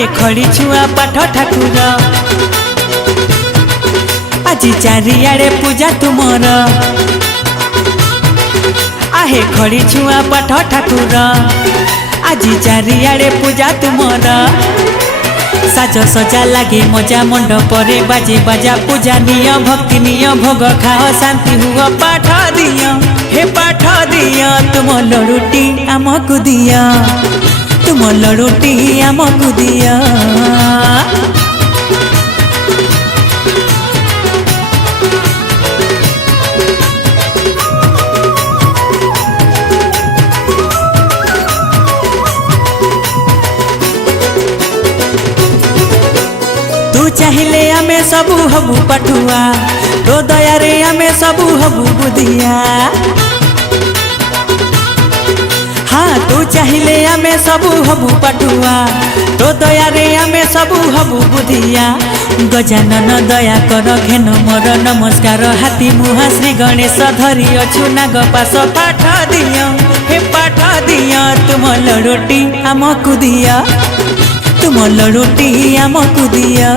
आहे खड़ी छुआ पाठ ठाकुर আজি चारिआडे पूजा तुमर आहे खड़ी छुआ पाठ ठाकुर আজি चारिआडे पूजा तुमर साज सजा लगे मजा मंडप बाजे बाजा पूजा निय भक्ति निय भोग खाओ शांति हुआ पाठ दिया हे पाठ दिया तुम लड़ुटी आमको दिया तुम लड़ुटी आमको दिया तू चाहिए आमे सबू हबू पठुआ तो दया रे आमे सबू हबू बुधिया हाँ तू चाहिए आमे सबू हबू पठुआ तो दया रे आमे सबू हबू बुधिया गजानन दया कर घेन मोर नमस्कार हाथी मुहा श्री गणेश धरी अछु नाग पास पाठ दिया हे पाठ दिया तुम लड़ुटी आमको दिया तुम लड़ुटी आमको दिया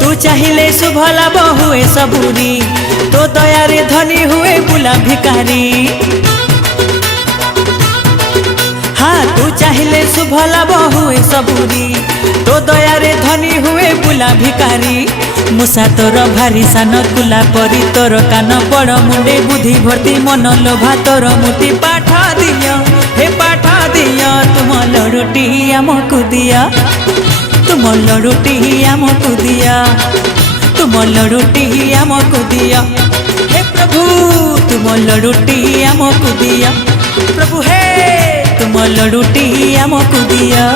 तू चाहिए शुभ लाभ हुए सबूरी तो दया रे धनी हुए बुला भिकारी हाँ तू चाहिए शुभ लाभ हुए सबूरी तो दया रे धनी हुए बुला भिकारी मुसा तोर भारी सान कुला परी तोर कान बड़ मुंडे बुद्धि भर्ती मन लोभा तोर मूर्ति पाठ दिया हे पाठ दिया तुम लड़ुटी आमको दिया तुम लड़ुटी आमको दिया तुम लड़ुटी आमको दिया हे प्रभु तुम लड़ुटी आमको दिया प्रभु हे तुम लड़ुटी आमको दिया।